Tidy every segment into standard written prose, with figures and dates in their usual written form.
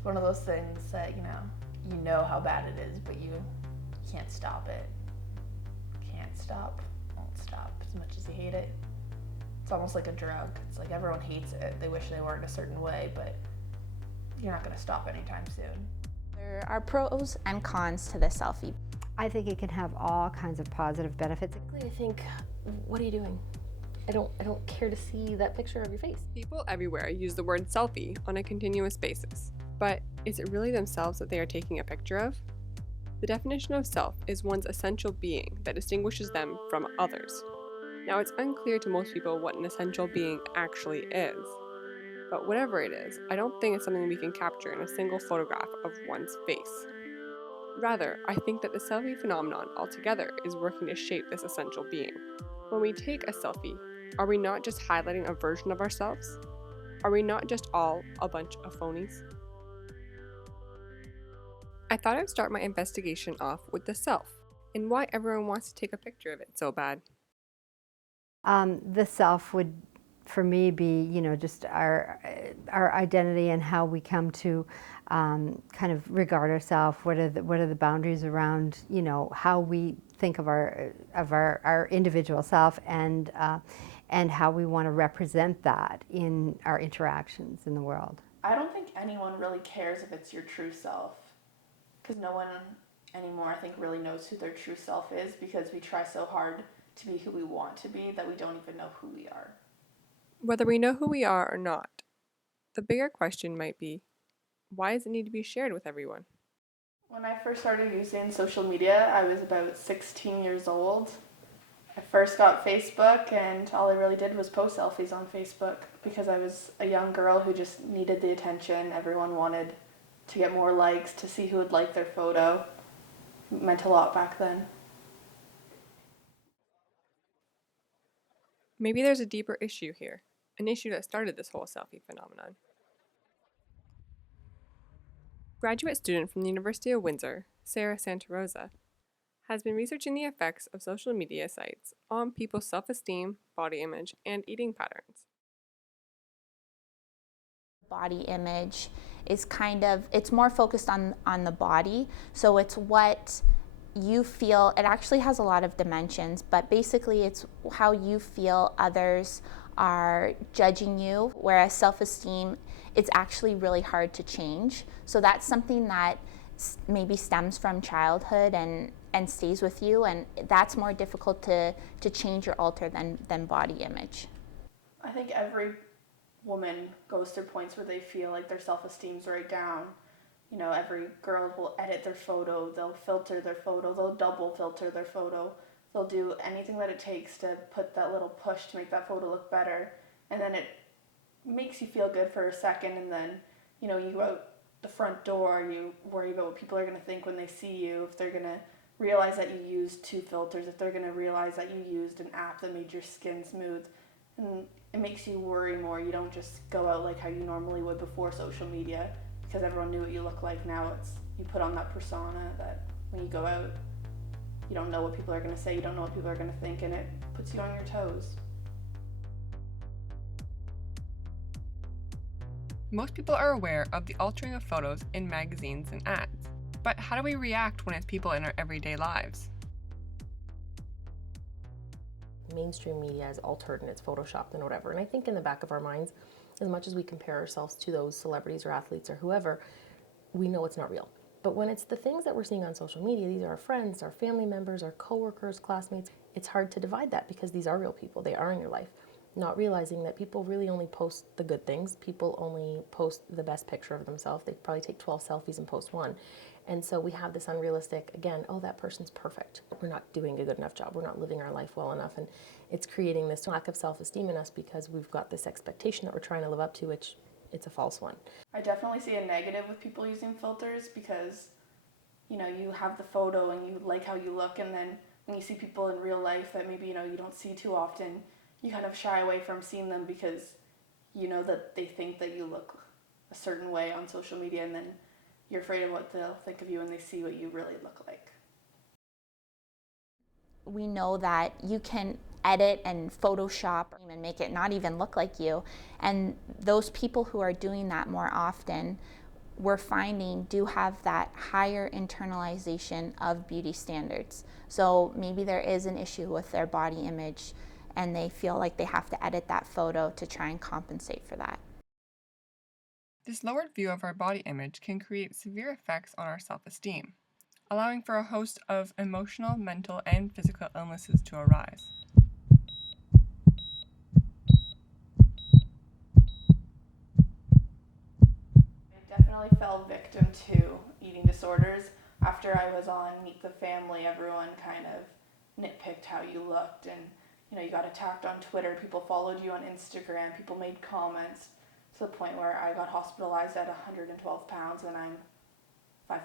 It's one of those things that, you know how bad it is, but you can't stop it. Can't stop, won't stop, as much as you hate it. It's almost like a drug. It's like everyone hates it. They wish they weren't a certain way, but you're not going to stop anytime soon. There are pros and cons to the selfie. I think it can have all kinds of positive benefits. I think, what are you doing? I don't care to see that picture of your face. People everywhere use the word selfie on a continuous basis, but is it really themselves that they are taking a picture of? The definition of self is one's essential being that distinguishes them from others. Now, it's unclear to most people what an essential being actually is, but whatever it is, I don't think it's something we can capture in a single photograph of one's face. Rather, I think that the selfie phenomenon altogether is working to shape this essential being. When we take a selfie, are we not just highlighting a version of ourselves? Are we not just all a bunch of phonies? I thought I'd start my investigation off with the self, and why everyone wants to take a picture of it so bad. The self would, for me, be just our identity and how we come to kind of regard ourselves. What are the boundaries around how we think of our individual self, and how we want to represent that in our interactions in the world. I don't think anyone really cares if it's your true self, because no one anymore, I think, really knows who their true self is, because we try so hard to be who we want to be that we don't even know who we are. Whether we know who we are or not, the bigger question might be, why does it need to be shared with everyone? When I first started using social media, I was about 16 years old. I first got Facebook, and all I really did was post selfies on Facebook because I was a young girl who just needed the attention. Everyone wanted to get more likes, to see who would like their photo. It meant a lot back then. Maybe there's a deeper issue here, an issue that started this whole selfie phenomenon. Graduate student from the University of Windsor, Sarah Santarosa, has been researching the effects of social media sites on people's self-esteem, body image, and eating patterns. Body image is it's more focused on the body, so it's what you feel. It actually has a lot of dimensions, but basically it's how you feel others are judging you, whereas self-esteem, it's actually really hard to change. So that's something that maybe stems from childhood and stays with you, and that's more difficult to change or alter than body image. I think every woman goes through points where they feel like their self-esteem's right down. Every girl will edit their photo, they'll filter their photo, they'll double filter their photo, they'll do anything that it takes to put that little push to make that photo look better, and then it makes you feel good for a second, and then you go out the front door, you worry about what people are going to think when they see you, if they're going to realize that you used 2 filters, if they're going to realize that you used an app that made your skin smooth, and it makes you worry more. You don't just go out like how you normally would before social media, because everyone knew what you look like. Now you put on that persona that when you go out, you don't know what people are going to say, you don't know what people are going to think, and it puts you on your toes. Most people are aware of the altering of photos in magazines and ads, but how do we react when it's people in our everyday lives? Mainstream media is altered and it's photoshopped and whatever. And I think in the back of our minds, as much as we compare ourselves to those celebrities or athletes or whoever, we know it's not real. But when it's the things that we're seeing on social media, these are our friends, our family members, our coworkers, classmates, it's hard to divide that because these are real people. They are in your life. Not realizing that people really only post the good things. People only post the best picture of themselves. They probably take 12 selfies and post 1. And so we have this unrealistic, again, oh, that person's perfect. We're not doing a good enough job. We're not living our life well enough. And it's creating this lack of self-esteem in us because we've got this expectation that we're trying to live up to, which it's a false one. I definitely see a negative with people using filters because, you have the photo and you like how you look, and then when you see people in real life that maybe, you don't see too often, you kind of shy away from seeing them because you know that they think that you look a certain way on social media, and then you're afraid of what they'll think of you when they see what you really look like. We know that you can edit and Photoshop and make it not even look like you, and those people who are doing that more often, we're finding do have that higher internalization of beauty standards. So maybe there is an issue with their body image and they feel like they have to edit that photo to try and compensate for that. This lowered view of our body image can create severe effects on our self-esteem, allowing for a host of emotional, mental, and physical illnesses to arise. I definitely fell victim to eating disorders. After I was on Meet the Family, everyone kind of nitpicked how you looked, and you got attacked on Twitter, people followed you on Instagram, people made comments, to the point where I got hospitalized at 112 pounds and I'm 5'10".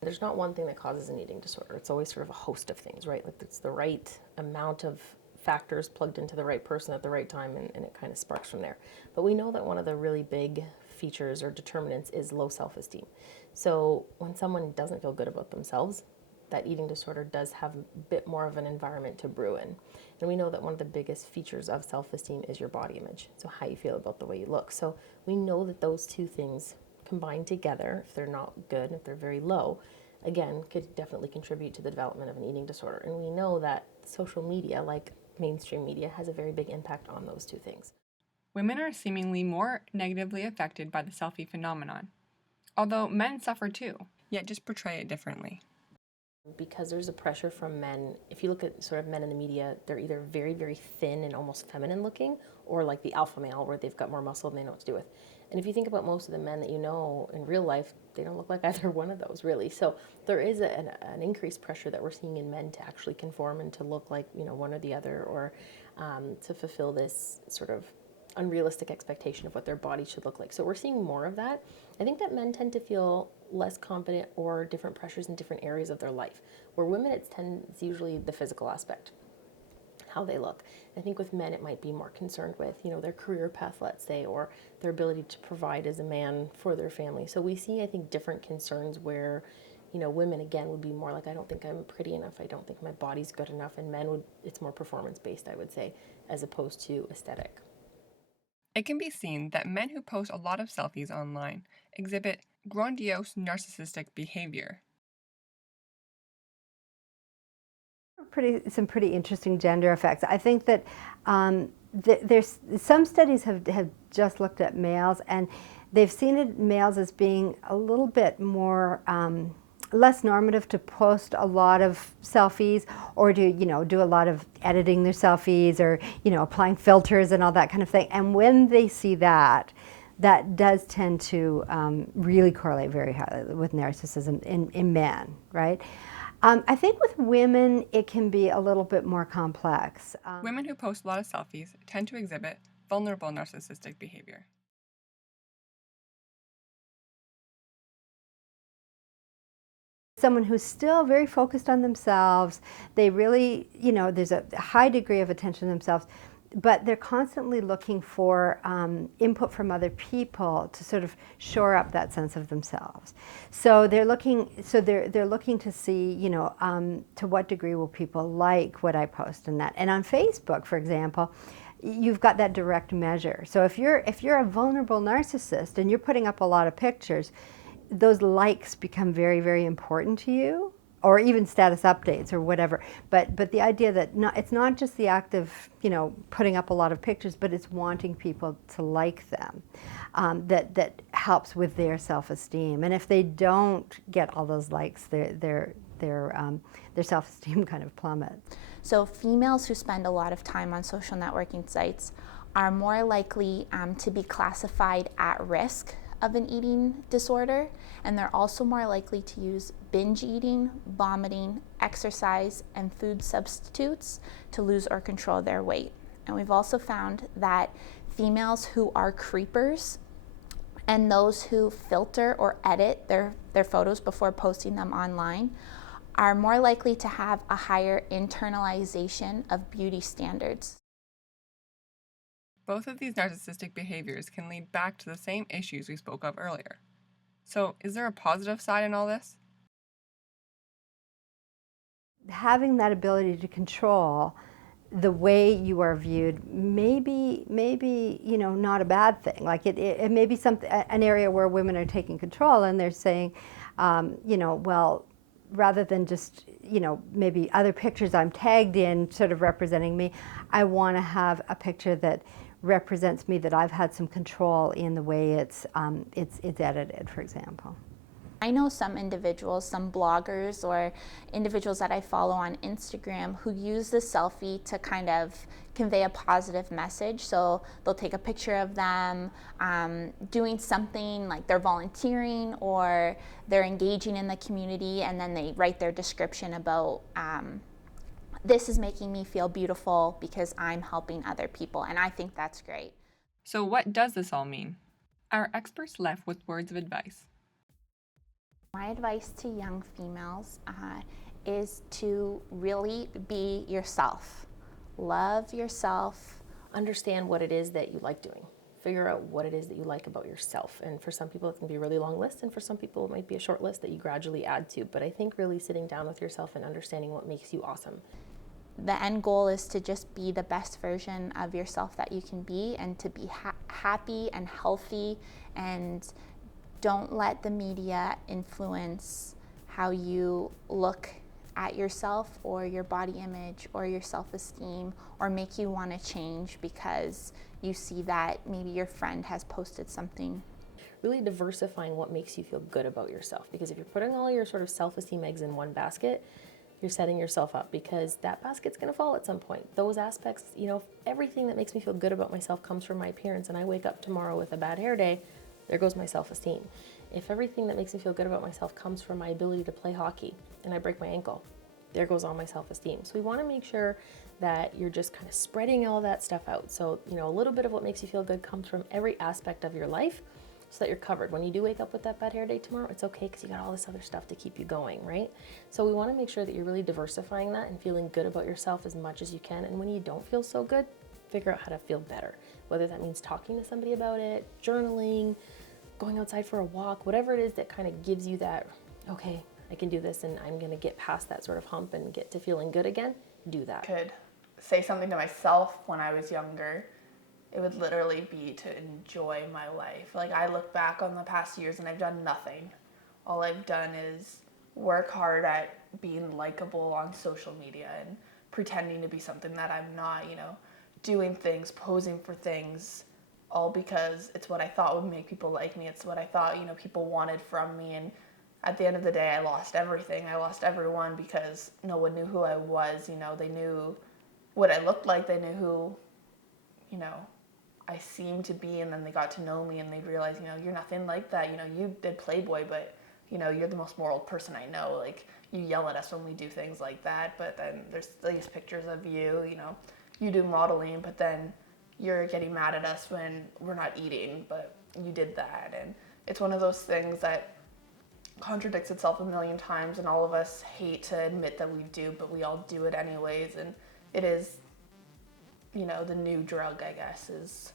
There's not one thing that causes an eating disorder. It's always sort of a host of things, right? Like it's the right amount of factors plugged into the right person at the right time, and it kind of sparks from there. But we know that one of the really big features or determinants is low self-esteem. So when someone doesn't feel good about themselves, that eating disorder does have a bit more of an environment to brew in. And we know that one of the biggest features of self-esteem is your body image, so how you feel about the way you look. So we know that those two things combined together, if they're not good, if they're very low, again, could definitely contribute to the development of an eating disorder. And we know that social media, like mainstream media, has a very big impact on those two things. Women are seemingly more negatively affected by the selfie phenomenon, although men suffer too, yet just portray it differently. Because there's a pressure from men, if you look at sort of men in the media, they're either very, very thin and almost feminine looking, or like the alpha male where they've got more muscle and they know what to do with. And if you think about most of the men that you know in real life, they don't look like either one of those really. So there is an increased pressure that we're seeing in men to actually conform and to look like one or the other, or to fulfill this sort of unrealistic expectation of what their body should look like. So we're seeing more of that. I think that men tend to feel less confident or different pressures in different areas of their life. Where women, it's usually the physical aspect, how they look. I think with men, it might be more concerned with, their career path, let's say, or their ability to provide as a man for their family. So we see, I think, different concerns where, women, again, would be more like, I don't think I'm pretty enough, I don't think my body's good enough, and men it's more performance-based, I would say, as opposed to aesthetic. It can be seen that men who post a lot of selfies online exhibit grandiose narcissistic behavior. Some pretty interesting gender effects. I think that there's some studies have just looked at males, and they've seen males as being a little bit more less normative to post a lot of selfies, or to do a lot of editing their selfies, or applying filters and all that kind of thing. And when they see that does tend to really correlate very highly with narcissism in men, right? I think with women, it can be a little bit more complex. Women who post a lot of selfies tend to exhibit vulnerable narcissistic behavior. Someone who's still very focused on themselves, they really, there's a high degree of attention to themselves, but they're constantly looking for input from other people to sort of shore up that sense of themselves. So they're looking to see, to what degree will people like what I post and that. And on Facebook, for example, you've got that direct measure. So if you're a vulnerable narcissist and you're putting up a lot of pictures, those likes become very, very important to you, or even status updates or whatever. But the idea that it's not just the act of putting up a lot of pictures, but it's wanting people to like them, that helps with their self-esteem. And if they don't get all those likes, their self-esteem kind of plummets. So females who spend a lot of time on social networking sites are more likely to be classified at risk of an eating disorder, and they're also more likely to use binge eating, vomiting, exercise, and food substitutes to lose or control their weight. And we've also found that females who are creepers and those who filter or edit their photos before posting them online are more likely to have a higher internalization of beauty standards. Both of these narcissistic behaviors can lead back to the same issues we spoke of earlier. So, is there a positive side in all this? Having that ability to control the way you are viewed may be, you know, not a bad thing. Like it may be something, an area where women are taking control, and they're saying, you know, well, rather than just, you know, maybe other pictures I'm tagged in sort of representing me, I want to have a picture that represents me, that I've had some control in the way it's edited, for example. I know some individuals, some bloggers or individuals that I follow on Instagram who use the selfie to kind of convey a positive message. So they'll take a picture of them doing something, like they're volunteering or they're engaging in the community, and then they write their description about this is making me feel beautiful because I'm helping other people, and I think that's great. So what does this all mean? Our experts left with words of advice. My advice to young females is to really be yourself. Love yourself. Understand what it is that you like doing. Figure out what it is that you like about yourself. And for some people, it can be a really long list, and for some people, it might be a short list that you gradually add to. But I think really sitting down with yourself and understanding what makes you awesome. The end goal is to just be the best version of yourself that you can be, and to be happy and healthy, and don't let the media influence how you look at yourself or your body image or your self-esteem, or make you want to change because you see that maybe your friend has posted something. Really diversifying what makes you feel good about yourself, because if you're putting all your sort of self-esteem eggs in one basket, you're setting yourself up, because that basket's going to fall at some point. Those aspects, you know, everything that makes me feel good about myself comes from my appearance, and I wake up tomorrow with a bad hair day, there goes my self-esteem. If everything that makes me feel good about myself comes from my ability to play hockey and I break my ankle, there goes all my self-esteem. So we want to make sure that you're just kind of spreading all that stuff out. So, you know, a little bit of what makes you feel good comes from every aspect of your life, so that you're covered. When you do wake up with that bad hair day tomorrow, it's okay, because you got all this other stuff to keep you going, right? So we want to make sure that you're really diversifying that and feeling good about yourself as much as you can. And when you don't feel so good, figure out how to feel better. Whether that means talking to somebody about it, journaling, going outside for a walk, whatever it is that kind of gives you that, okay, I can do this and I'm gonna get past that sort of hump and get to feeling good again, do that. Could say something to myself when I was younger, it would literally be to enjoy my life. Like, I look back on the past years and I've done nothing. All I've done is work hard at being likable on social media and pretending to be something that I'm not, you know, doing things, posing for things, all because it's what I thought would make people like me. It's what I thought, you know, people wanted from me. And at the end of the day, I lost everything. I lost everyone because no one knew who I was. You know, they knew what I looked like. They knew who, you know, I seemed to be. And then they got to know me and they realized, you know, you're nothing like that. You know, you did Playboy, but, you know, you're the most moral person I know. Like, you yell at us when we do things like that. But then there's these pictures of you, you know, you do modeling, but then you're getting mad at us when we're not eating, but you did that. And it's one of those things that contradicts itself a million times, and all of us hate to admit that we do, but we all do it anyways. And it is, you know, the new drug, I guess, is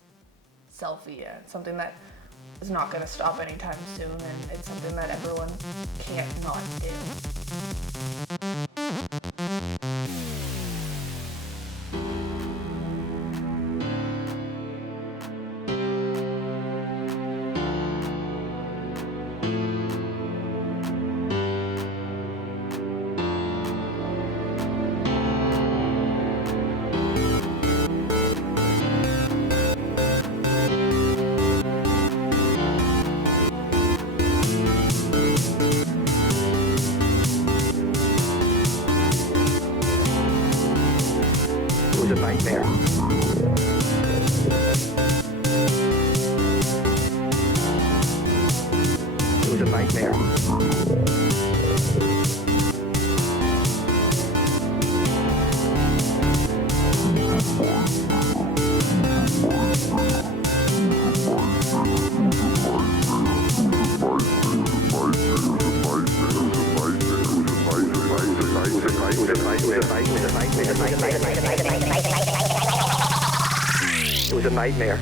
selfie. It's something that is not going to stop anytime soon, and it's something that everyone can't not do. It was a nightmare. It was a nightmare. It was a nightmare.